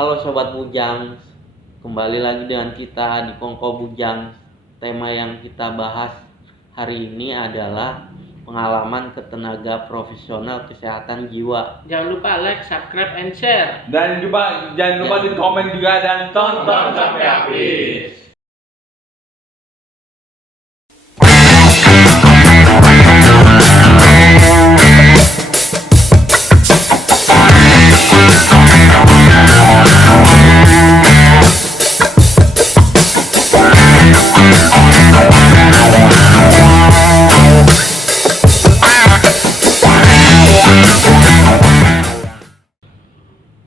Halo Sobat Bujang, kembali lagi dengan kita di Kongko Bujang. Tema yang kita bahas hari ini adalah pengalaman ketenaga profesional kesehatan jiwa. Jangan lupa like, subscribe, and share. Dan jangan lupa di komen juga dan tonton sampai habis.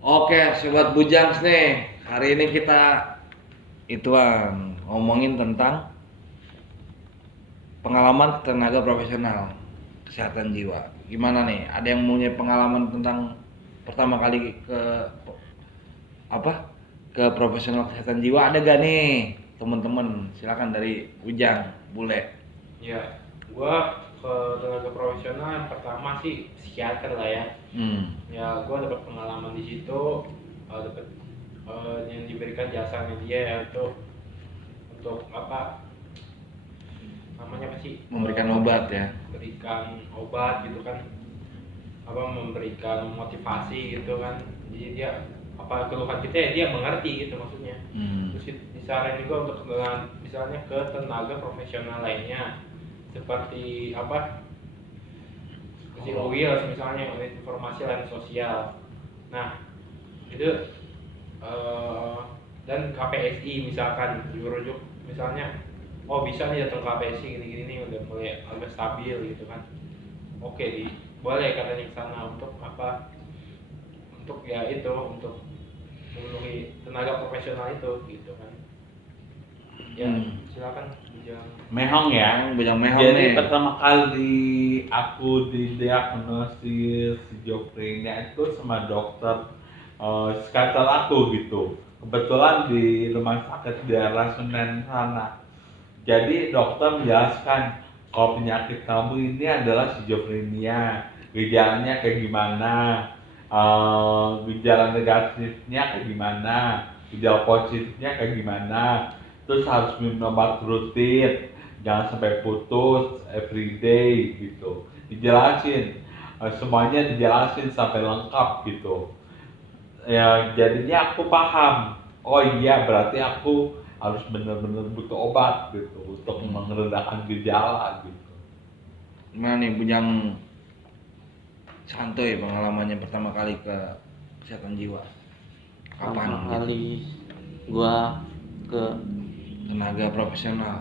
Oke, Sobat Bujangs nih. Hari ini kita ngomongin tentang pengalaman tenaga profesional kesehatan jiwa. Gimana nih? Ada yang punya pengalaman tentang pertama kali ke profesional kesehatan jiwa? Ada gak nih, teman-teman? Silakan dari Bujang, Bule. Ya, gua ke tenaga profesional yang pertama sih psikiater lah ya. Ya, gua dapat pengalaman di situ, dapat yang diberikan jasanya dia ya untuk apa namanya apa sih? Memberikan obat ya. Memberikan obat gitu kan, memberikan motivasi gitu kan. Jadi dia keluhan kita ya dia mengerti gitu maksudnya. Terus disarankan juga untuk misalnya ke tenaga profesional lainnya seperti UILS misalnya, informasi layanan sosial. Nah itu dan KPSI misalkan dirujuk misalnya, oh bisa nih datang KPSI gini-gini nih udah mulai agak stabil gitu kan. Oke, boleh katanya ke sana untuk untuk memenuhi tenaga profesional itu gitu kan. Ya, silakan Bujang. Mehong ya. Bujang Mehong Jadi nih. pertama kali aku didiagnosis schizophrenia itu sama dokter psikiater aku gitu. Kebetulan di rumah sakit daerah Senen sana. Jadi dokter menjelaskan kalau penyakit kamu ini adalah schizophrenia. Gejalanya kayak gimana? Gejala negatifnya kayak gimana? Gejala positifnya kayak gimana? Terus harus minum obat rutin, jangan sampai putus, everyday gitu. Dijelasin, semuanya dijelasin sampai lengkap gitu. Ya jadinya aku paham. Oh iya berarti aku harus benar-benar butuh obat gitu untuk meredakan gejala gitu. Gimana nih Bujang santuy pengalamannya pertama kali ke kesehatan jiwa? Kapan? Pertama kali gua ke tenaga profesional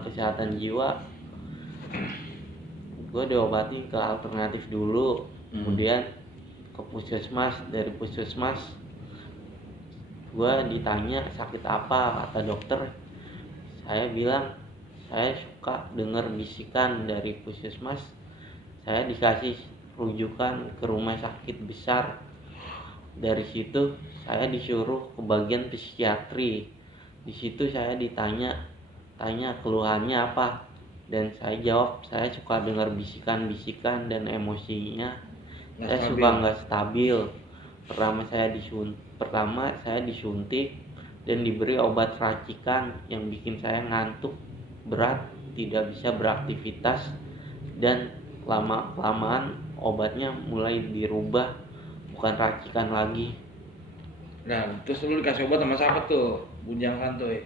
kesehatan jiwa, gue diobatin ke alternatif dulu, kemudian ke puskesmas. Dari puskesmas gue ditanya sakit apa, kata dokter. Saya bilang saya suka dengar bisikan. Dari puskesmas saya dikasih rujukan ke rumah sakit besar. Dari situ saya disuruh ke bagian psikiatri. Di situ saya tanya keluhannya apa, dan saya jawab saya suka dengar bisikan-bisikan dan emosinya saya suka nggak stabil. Pertama saya disuntik dan diberi obat racikan yang bikin saya ngantuk berat, tidak bisa beraktivitas, dan lama-kelamaan obatnya mulai dirubah, bukan racikan lagi. Nah, terus lu dikasih obat sama siapa tuh? Bujang santuy.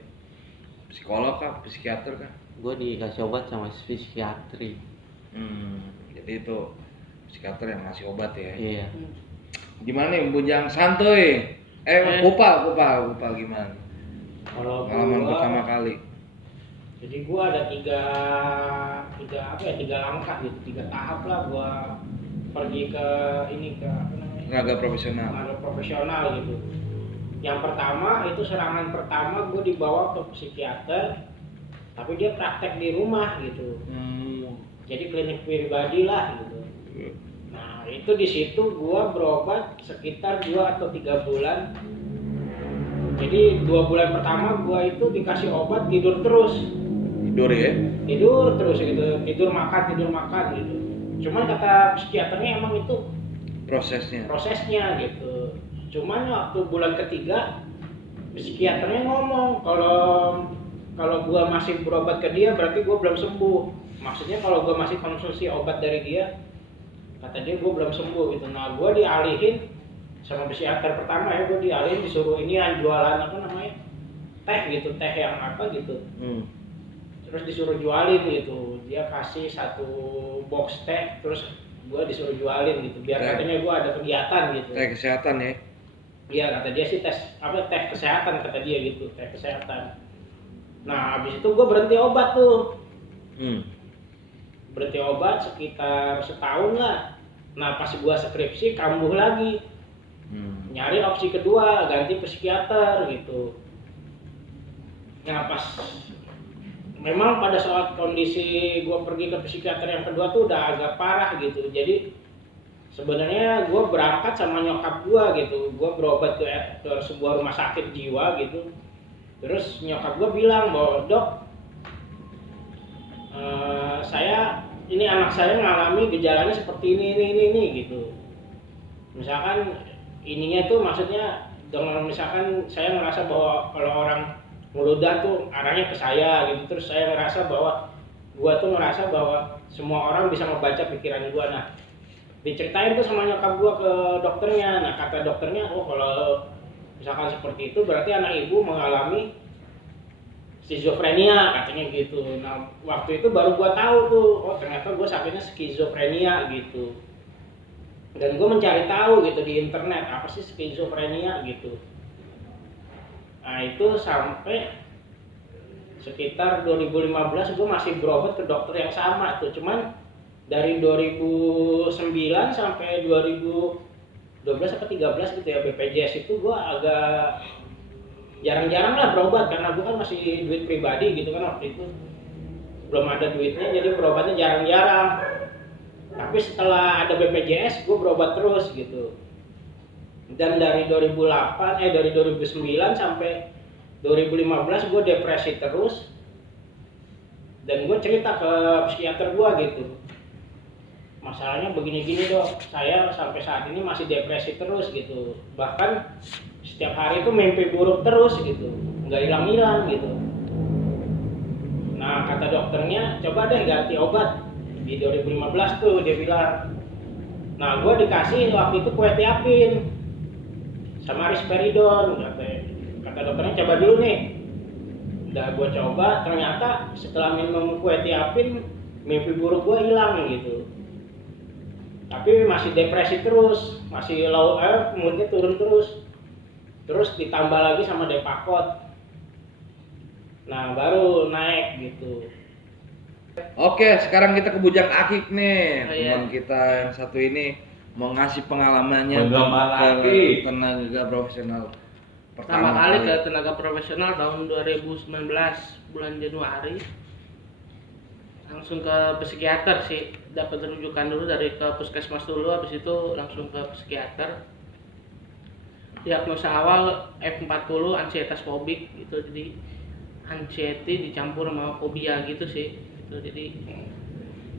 Psikolog kah? Psikiater kah? Gue dikasih obat sama psikiatri. Jadi itu psikiater yang ngasih obat ya. Iya. Gimana nih Bujang santuy? Kupal gimana? Kalau Pengalaman gua, pertama kali. jadi gua ada tiga langkah gitu, 3 tahap lah gua pergi ke Tenaga profesional. tenaga profesional gitu. Yang pertama itu serangan pertama gue dibawa ke psikiater, tapi dia praktek di rumah gitu. Jadi klinik pribadi lah gitu. Nah itu di situ gue berobat sekitar 2 atau 3 bulan. Jadi 2 bulan pertama gue itu dikasih obat tidur terus. Tidur terus gitu, tidur makan gitu. Cuman kata psikiaternya emang itu prosesnya gitu. Cuman waktu bulan ketiga psikiaternya ngomong kalau gue masih berobat ke dia berarti gue belum sembuh. Maksudnya kalau gue masih konsumsi obat dari dia, kata dia gue belum sembuh gitu. Nah gue dialihin sama psikiater pertama ya, gue dialihin disuruh ini jualan apa namanya teh gitu, teh yang apa gitu. Terus disuruh jualin gitu, dia kasih 1 box teh, terus gue disuruh jualin gitu, biar Teh. katanya gue ada kegiatan gitu. Teh kesehatan ya. Iya kata dia sih teh kesehatan kata dia gitu, teh kesehatan. Nah habis itu gue berhenti obat tuh, berhenti obat sekitar setahun lah. Nah pas gue skripsi kambuh lagi, nyari opsi kedua ganti psikiater gitu. Nah pas memang pada saat kondisi gue pergi ke psikiater yang kedua tuh udah agak parah gitu. Jadi sebenarnya gue berangkat sama nyokap gue gitu, gue berobat ke sebuah rumah sakit jiwa gitu. Terus nyokap gue bilang bahwa dok, ini anak saya mengalami gejalanya seperti ini gitu. Misalkan ininya tuh maksudnya dengan misalkan saya ngerasa bahwa kalau orang ngeludah tuh arahnya ke saya gitu, terus saya ngerasa bahwa gue tuh ngerasa bahwa semua orang bisa membaca pikiran gue. Nah diceritain tuh sama nyokap gue ke dokternya. Nah kata dokternya, oh kalau misalkan seperti itu berarti anak ibu mengalami skizofrenia katanya gitu. Nah waktu itu baru gue tahu tuh, oh ternyata gue sakitnya skizofrenia gitu. Dan gue mencari tahu gitu di internet apa sih skizofrenia gitu. Nah itu sampai sekitar 2015 gue masih berobat ke dokter yang sama tuh. Cuman dari 2009 sampai 2012 atau 13 gitu ya BPJS itu gue agak jarang-jarang lah berobat karena gue kan masih duit pribadi gitu kan waktu itu. Belum ada duitnya jadi berobatnya jarang-jarang. Tapi setelah ada BPJS gue berobat terus gitu. Dan dari 2009 sampai 2015 gue depresi terus. Dan gue cerita ke psikiater gue gitu. Masalahnya begini-gini dok, saya sampai saat ini masih depresi terus gitu. Bahkan setiap hari itu mimpi buruk terus gitu, nggak hilang-hilang gitu. Nah kata dokternya, coba deh ganti obat. Di 2015 tuh dia bilang. Nah gue dikasih waktu itu quetiapin sama risperidon. Kata dokternya coba dulu nih. Udah gue coba, ternyata setelah minum quetiapin mimpi buruk gue hilang gitu. Tapi masih depresi terus, masih low moodnya turun terus. Terus ditambah lagi sama Depakot. Nah baru naik gitu. Oke, sekarang kita ke Bujang Akik nih. Oh, iya. Teman kita yang satu ini mau ngasih pengalamannya Pengalaman ke Akik. tenaga profesional. Pertama kali ke tenaga profesional tahun 2019 bulan Januari. Langsung ke psikiater sih, dapat rujukan dulu dari ke puskesmas dulu, habis itu langsung ke psikiater. Diagnosa awal F40 ansietas fobik gitu, jadi anxiety dicampur sama fobia gitu sih. Gitu. Jadi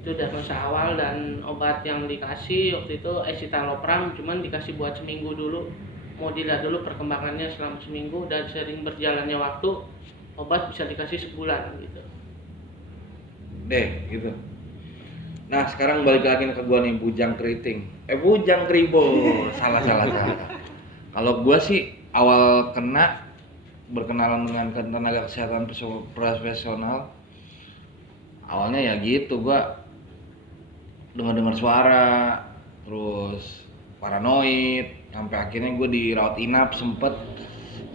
itu diagnosa awal dan obat yang dikasih waktu itu escitalopram, cuman dikasih buat seminggu dulu. Mau dilihat dulu perkembangannya selama seminggu dan sering berjalannya waktu obat bisa dikasih sebulan gitu. Deh, gitu. Nah, sekarang balik lagi ke gua nih, Bujang Keriting. Bujang Kribo. Salah. Kalau gua sih awal kena berkenalan dengan tenaga kesehatan profesional, awalnya ya gitu, gua dengar suara, terus paranoid, sampai akhirnya gue dirawat inap sempet.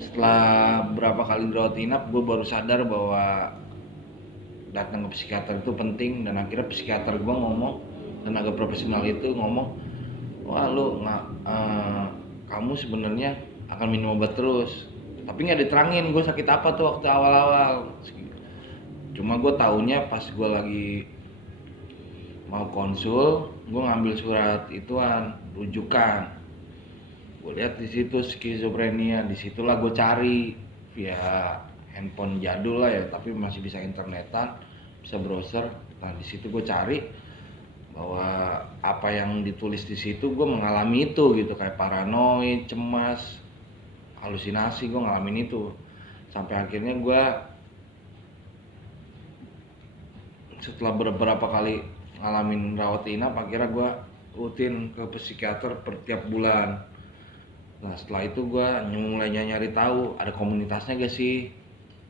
Setelah berapa kali dirawat inap, gue baru sadar bahwa datang ke psikiater itu penting. Dan akhirnya psikiater gue ngomong, tenaga profesional itu ngomong, wah lu kamu sebenarnya akan minum obat terus. Tapi nggak diterangin gue sakit apa tuh waktu awal-awal. Cuma gue taunya pas gue lagi mau konsul, gue ngambil surat ituan rujukan. Gue lihat di situ skizofrenia, disitulah gue cari via handphone jadul lah ya, tapi masih bisa internetan, bisa browser. Nah di situ gue cari, bahwa apa yang ditulis di situ gue mengalami itu gitu, kayak paranoid, cemas, halusinasi, gue ngalamin itu sampai akhirnya gue setelah beberapa kali ngalamin rawat inap akhirnya gue rutin ke psikiater per tiap bulan. Nah setelah itu gue mulai nyari tahu ada komunitasnya gak sih,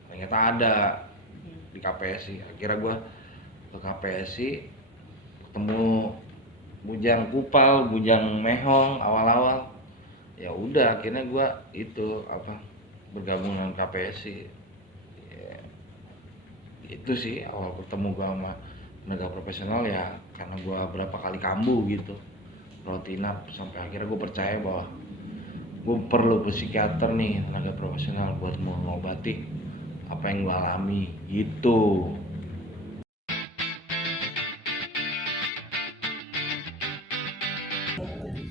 ternyata ada di KPSI. Akhirnya gue ke KPSI ketemu Bujang Kupal, Bujang Mehong awal-awal. Ya udah akhirnya gue itu bergabung dengan KPSI. Ya, itu sih awal ketemu gue sama tenaga profesional ya karena gue berapa kali kambuh gitu rawat inap sampai akhirnya gue percaya bahwa gue perlu psikiater nih, tenaga profesional buat mengobati apa yang gue alami gitu.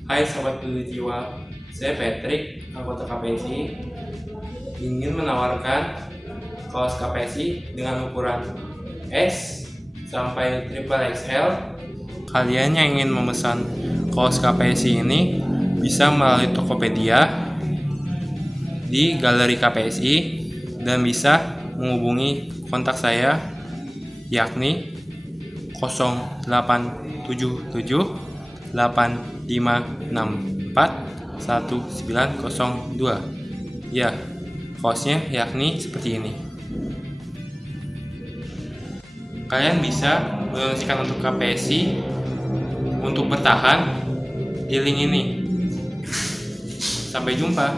Hai Sobat Peduli Jiwa, saya Patrick, anggota KPSI, ingin menawarkan kaos KPSI dengan ukuran S sampai triple XL. Kalian yang ingin memesan kaos KPSI ini bisa melalui Tokopedia di Galeri KPSI dan bisa menghubungi kontak saya yakni 0877 8564 1902. Ya, kaosnya yakni seperti ini. Kalian bisa mendonasikan untuk KPSI untuk bertahan di link ini. Sampai jumpa.